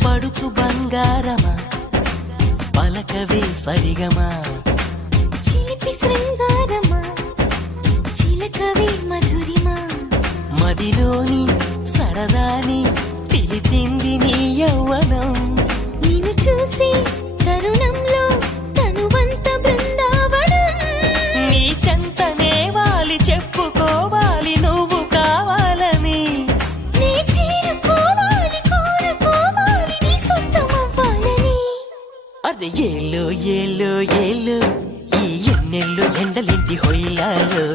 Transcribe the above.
పడుచు బంగారమా పలకవే సరిగమా చిలిపి శృంగారమా చిలకవే మధురిమా మదిలోని సరదాని పిలిచింది నీ యవ్వనం నిన్ను చూసి తరుణంలో తనువంత బృందావనం నీ చెంతనే వాలి చెప్పుకోవాలి నువ్వు కావాలని నీ చేరుకోవాలి కోరుకోవాలి నీ సొంతమవ్వాలని అదే ఏలో ఏలో ఏలో ఈ ఎన్నెల్లో ఎండలింటి హొయిలాలో